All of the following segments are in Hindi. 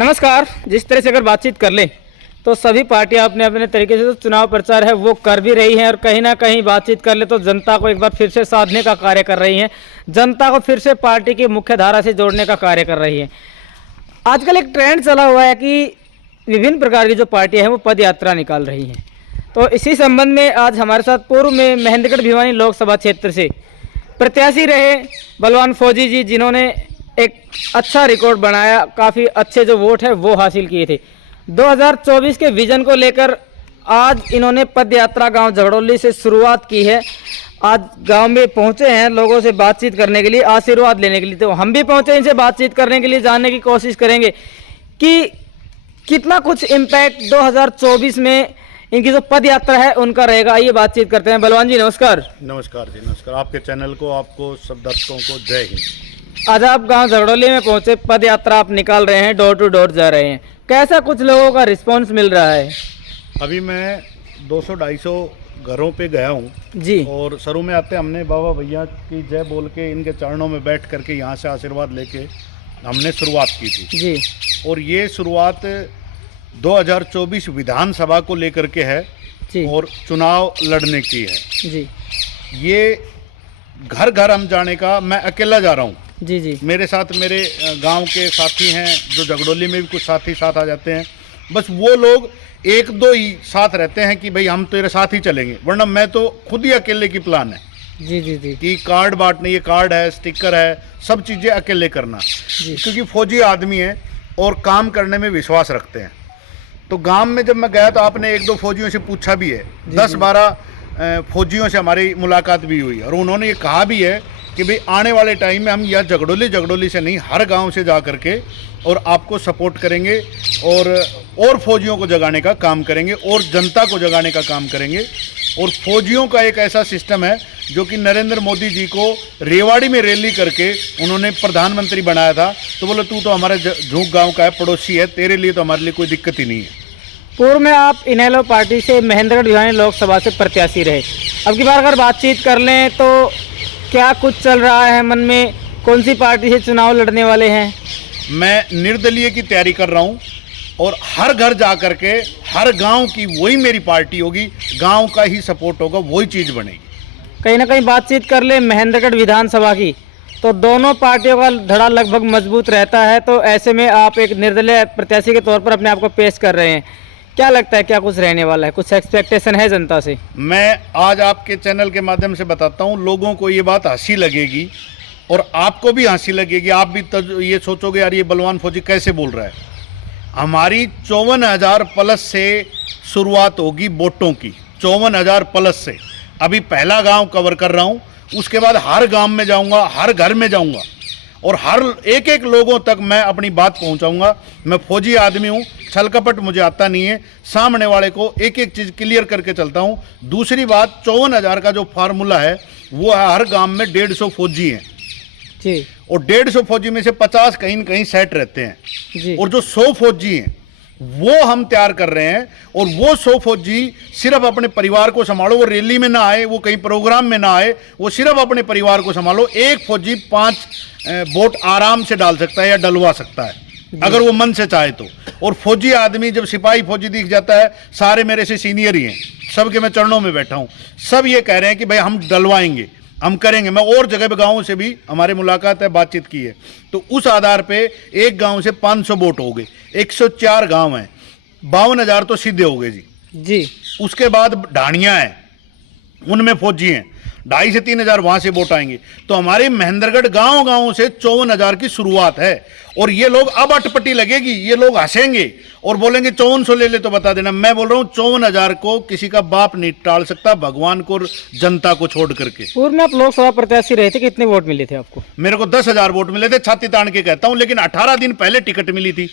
नमस्कार। जिस तरह से अगर बातचीत कर लें तो सभी पार्टियां अपने अपने तरीके से जो चुनाव प्रचार है वो कर भी रही हैं और कहीं ना कहीं बातचीत कर ले तो जनता को एक बार फिर से साधने का कार्य कर रही हैं, जनता को फिर से पार्टी की मुख्य धारा से जोड़ने का कार्य कर रही हैं। आजकल एक ट्रेंड चला हुआ है कि विभिन्न प्रकार की जो पार्टियां हैं वो पद यात्रा निकाल रही हैं। तो इसी संबंध में आज हमारे साथ पूर्व में महेंद्रगढ़ भिवानी लोकसभा क्षेत्र से प्रत्याशी रहे बलवान फौजी जी, जिन्होंने एक अच्छा रिकॉर्ड बनाया, काफ़ी अच्छे जो वोट है वो हासिल किए थे। 2024 के विजन को लेकर आज इन्होंने पद यात्रा गांव झगड़ोली से शुरुआत की है। आज गांव में पहुंचे हैं लोगों से बातचीत करने के लिए, आशीर्वाद लेने के लिए। तो हम भी पहुंचे इनसे बातचीत करने के लिए, जानने की कोशिश करेंगे कि कितना कुछ इम्पैक्ट 2024 में इनकी जो पद यात्रा है उनका रहेगा। आइए बातचीत करते हैं। बलवान जी नमस्कार। नमस्कार जी, नमस्कार। आपके चैनल को, आपको सब दर्शकों को जय हिंद। आज आप गांव झगड़ोली में पहुंचे, पद यात्रा आप निकाल रहे हैं, डोर टू डोर जा रहे हैं, कैसा कुछ लोगों का रिस्पांस मिल रहा है? अभी मैं 200-250 घरों पे गया हूँ जी। और शुरू में आते हमने बाबा भैया की जय बोल के इनके चरणों में बैठ करके यहाँ से आशीर्वाद लेके हमने शुरुआत की थी जी। और ये शुरुआत 2024 विधानसभा को लेकर के है जी। और चुनाव लड़ने की है। जी। ये घर घर हम जाने का, मैं अकेला जा रहा हूँ। जी। जी। मेरे साथ मेरे गांव के साथी हैं, जो झगड़ोली में भी कुछ साथी साथ आ जाते हैं। बस वो लोग एक दो ही साथ रहते हैं कि भाई हम तेरे साथ ही चलेंगे, वरना मैं तो खुद ही अकेले की प्लान है। जी। जी। जी। कि कार्ड बांटने, ये कार्ड है, स्टिकर है, सब चीज़ें अकेले करना, क्योंकि फौजी आदमी है और काम करने में विश्वास रखते हैं। तो गांव में जब मैं गया तो आपने एक दो फौजियों से पूछा भी है, 10-12 फौजियों से हमारी मुलाकात भी हुई और उन्होंने ये कहा भी है कि भाई आने वाले टाइम में हम यह झगड़ोली से नहीं, हर गांव से जा करके और आपको सपोर्ट करेंगे और फौजियों को जगाने का काम करेंगे और जनता को जगाने का काम करेंगे। और फौजियों का एक ऐसा सिस्टम है जो कि नरेंद्र मोदी जी को रेवाड़ी में रैली करके उन्होंने प्रधानमंत्री बनाया था। तो बोले तू तो हमारे झूंक गाँव का है, पड़ोसी है, तेरे लिए तो हमारे लिए कोई दिक्कत ही नहीं है। पूर्व में आप इनेलो पार्टी से महेंद्रगढ़ भिवानी लोकसभा से प्रत्याशी रहे। अब की बार अगर बातचीत कर लें तो क्या कुछ चल रहा है मन में, कौन सी पार्टी से चुनाव लड़ने वाले हैं? मैं निर्दलीय की तैयारी कर रहा हूं और हर घर जा करके हर गांव की वही मेरी पार्टी होगी, गांव का ही सपोर्ट होगा, वही चीज़ बनेगी। कहीं ना कहीं बातचीत कर ले महेंद्रगढ़ विधानसभा की तो दोनों पार्टियों का धड़ा लगभग मजबूत रहता है। तो ऐसे में आप एक निर्दलीय प्रत्याशी के तौर पर अपने आप को पेश कर रहे हैं, क्या लगता है क्या कुछ रहने वाला है, कुछ एक्सपेक्टेशन है जनता से? मैं आज आपके चैनल के माध्यम से बताता हूं, लोगों को ये बात हंसी लगेगी और आपको भी हंसी लगेगी। आप भी ये सोचोगे यार ये बलवान फौजी कैसे बोल रहा है। हमारी 54,000 प्लस से शुरुआत होगी वोटों की, 54,000 प्लस से। अभी पहला गांव कवर कर रहा हूं, उसके बाद हर गांव में जाऊंगा, हर घर में जाऊंगा और हर एक एक लोगों तक मैं अपनी बात पहुंचाऊंगा। मैं फौजी आदमी हूं, छल कपट मुझे आता नहीं है, सामने वाले को एक एक चीज़ क्लियर करके चलता हूं। दूसरी बात, 54,000 का जो फार्मूला है वो है हर गांव में 150 फौजी हैं जी। और 150 फौजी में से 50 कहीं न कहीं सेट रहते हैं जी। और जो 100 फौजी हैं वो हम तैयार कर रहे हैं। और वो 100 फौजी सिर्फ अपने परिवार को संभालो, वो रैली में ना आए, वो कहीं प्रोग्राम में ना आए, वो सिर्फ अपने परिवार को संभालो। एक फौजी 5 वोट आराम से डाल सकता है या डलवा सकता है अगर वो मन से चाहे तो। और फौजी आदमी जब सिपाही फौजी दिख जाता है, सारे मेरे से सीनियर ही हैं, सबके मैं चरणों में बैठा हूँ, सब ये कह रहे हैं कि भाई हम डलवाएंगे, हम करेंगे। मैं और जगह पे गाँव से भी हमारे मुलाकात है, बातचीत की है, तो उस आधार पे एक गांव से 500 वोट हो गए, 104 गांव हैं, 52,000 तो सीधे हो गए जी। उसके बाद ढाणियाँ हैं, उनमें फौजी हैं, 2,500 से 3,000 वहां से वोट आएंगे। तो हमारे महेंद्रगढ़ गांव से 54,000 की शुरुआत है। और ये लोग अब अटपटी लगेगी, ये लोग हंसेंगे और बोलेंगे 5400 ले ले तो बता देना। मैं बोल रहा हूँ 54,000 को किसी का बाप नहीं टाल सकता, भगवान को, जनता को छोड़ करके। पूर्व में आप लोकसभा प्रत्याशी रहे थे, कितने वोट मिले थे आपको? मेरे को 10,000 वोट मिले थे, छाती तान के कहता हूँ, लेकिन 18 दिन पहले टिकट मिली थी,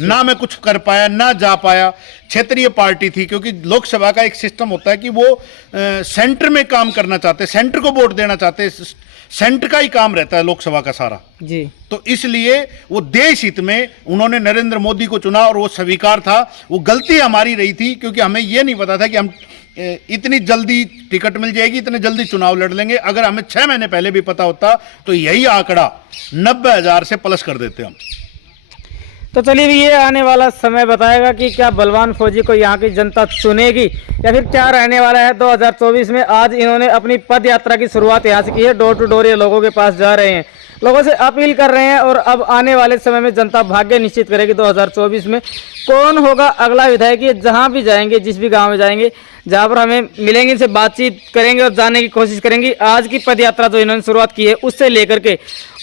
ना मैं कुछ कर पाया, ना जा पाया। क्षेत्रीय पार्टी थी, क्योंकि लोकसभा का एक सिस्टम होता है कि वो सेंटर में काम करना चाहते, सेंटर को वोट देना चाहते, सेंटर का ही काम रहता है लोकसभा का सारा जी। तो इसलिए वो देश हित में उन्होंने नरेंद्र मोदी को चुना और वो स्वीकार था। वो गलती हमारी रही थी, क्योंकि हमें ये नहीं पता था कि हम इतनी जल्दी टिकट मिल जाएगी, इतने जल्दी चुनाव लड़ लेंगे। अगर हमें 6 महीने पहले भी पता होता तो यही आंकड़ा 90,000 से प्लस कर देते हम। तो चलिए भी ये आने वाला समय बताएगा कि क्या बलवान फौजी को यहाँ की जनता चुनेगी या फिर क्या रहने वाला है 2024 में। आज इन्होंने अपनी पद यात्रा की शुरुआत यहाँ से की है, डोर टू डोर ये लोगों के पास जा रहे हैं, लोगों से अपील कर रहे हैं और अब आने वाले समय में जनता भाग्य निश्चित करेगी 2024 में कौन होगा अगला विधायक। ये जहाँ भी जाएंगे, जिस भी गाँव में जाएंगे, जहाँ पर हमें मिलेंगे, इनसे बातचीत करेंगे और जानने की कोशिश करेंगे आज की पद यात्रा जो इन्होंने शुरुआत की है उससे लेकर के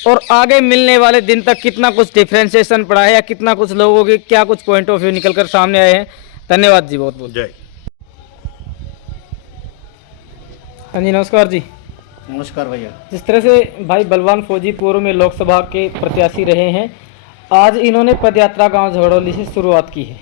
और आगे मिलने वाले दिन तक कितना कुछ डिफ्रेंशिएशन पड़ा है या कितना कुछ लोगों के क्या कुछ पॉइंट ऑफ व्यू निकल कर सामने आए हैं। धन्यवाद जी, बहुत बहुत जय। हाँ जी, नमस्कार जी। नमस्कार भैया। जिस तरह से भाई बलवान फौजी पूर्व में लोकसभा के प्रत्याशी रहे हैं, आज इन्होंने पदयात्रा गांव झगड़ौली से शुरुआत की है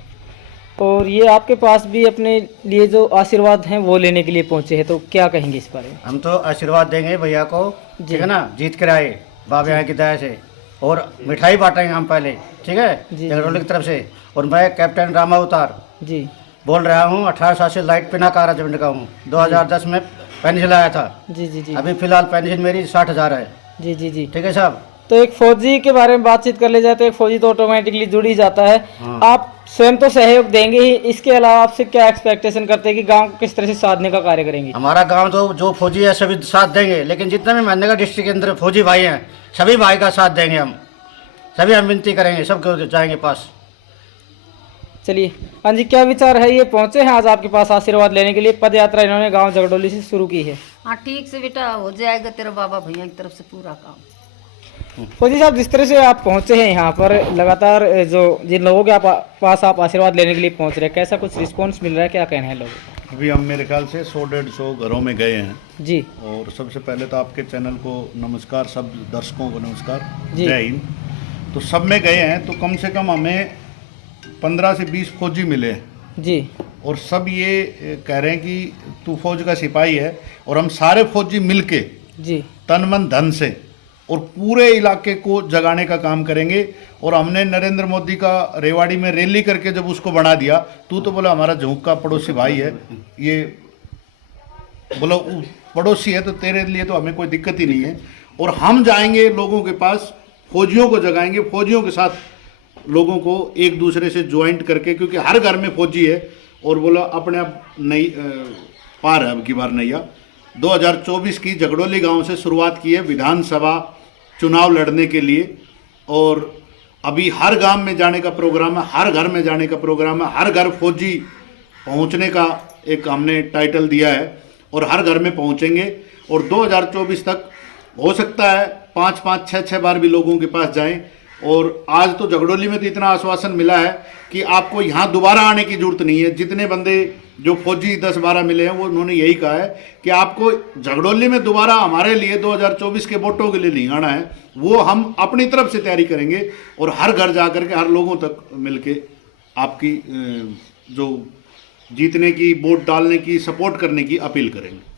और ये आपके पास भी अपने लिए जो आशीर्वाद हैं वो लेने के लिए पहुंचे हैं, तो क्या कहेंगे इस बारे में? हम तो आशीर्वाद देंगे भैया को, ठीक है ना, जीत कर आए बाबा यहाँ की दया से, और मिठाई बांटेंगे हम पहले, ठीक है, झगड़ौली की तरफ से। और मैं कैप्टन रामा अवतार जी बोल रहा हूँ, 18 साल से लाइट पिना कारा जमीन का हूँ। 2010 में पेंशन आया था। जी जी जी। अभी फिलहाल पेंशन मेरी 60,000 है। जी जी जी। ठीक है साहब। तो एक फौजी के बारे में बातचीत कर ले जाते हैं, एक फौजी तो ऑटोमेटिकली जुड़ ही जाता है। हाँ। आप स्वयं तो सहयोग देंगे ही, इसके अलावा आपसे क्या एक्सपेक्टेशन करते हैं कि गांव को किस तरह से साधने का कार्य करेंगे? हमारा गांव तो जो फौजी है सभी साथ देंगे, लेकिन जितने भी महेंद्रगढ़ डिस्ट्रिक्ट के अंदर फौजी भाई हैं सभी भाई का साथ देंगे हम, सभी हम विनती करेंगे, सबको जाएंगे पास। चलिए, हाँ जी, क्या विचार है? ये पहुंचे हैं आज आपके पास आशीर्वाद लेने के लिए, पद यात्रा इन्होंने गांव झगड़ौली से शुरू की है। हाँ ठीक से बेटा, हो जाएगा तेरा बाबा भैया की तरफ से पूरा काम। फौजी साहब, जिस तरह से आप पहुंचे हैं यहाँ पर, लगातार जो जिन लोगों के पास आप आशीर्वाद लेने के लिए पहुंच रहे हैं, कैसा कुछ रिस्पॉन्स मिल रहा है, क्या कहना है लोगों का? अभी हम मेरे ख्याल से 100-150 घरों में गए हैं जी। और सबसे पहले तो आपके चैनल को नमस्कार, सब दर्शकों को नमस्कार, जी। जय हिंद। तो सब में गए हैं तो कम से कम हमें 15 से 20 फौजी मिले जी, और सब ये कह रहे हैं कि तू फौज का सिपाही है, और हम सारे फौजी मिलके जी, तन मन धन से और पूरे इलाके को जगाने का काम करेंगे। और हमने नरेंद्र मोदी का रेवाड़ी में रैली करके जब उसको बना दिया, तू तो बोला हमारा झोंक का पड़ोसी भाई है, ये बोलो पड़ोसी है, तो तेरे लिए तो हमें कोई दिक्कत ही नहीं है। और हम जाएंगे लोगों के पास, फौजियों को जगाएंगे, फौजियों के साथ लोगों को एक दूसरे से ज्वाइंट करके, क्योंकि हर घर में फौजी है। और बोला अपने आप नई पार है अब की बार नैया। 2024 की झगड़ौली गांव से शुरुआत की है विधानसभा चुनाव लड़ने के लिए, और अभी हर गांव में जाने का प्रोग्राम है, हर घर में जाने का प्रोग्राम है, हर घर फौजी पहुंचने का एक हमने टाइटल दिया है और हर घर में पहुंचेंगे। और 2024 तक हो सकता है 5-5, 6-6 बार भी लोगों के पास जाएं। और आज तो झगड़ौली में तो इतना आश्वासन मिला है कि आपको यहाँ दोबारा आने की जरूरत नहीं है। जितने बंदे जो फौजी 10-12 मिले हैं वो उन्होंने यही कहा है कि आपको झगड़ौली में दोबारा हमारे लिए 2024 के वोटों के लिए नहीं आना है, वो हम अपनी तरफ से तैयारी करेंगे और हर घर जा करके हर लोगों तक मिलके आपकी जो जीतने की, वोट डालने की, सपोर्ट करने की अपील करेंगे।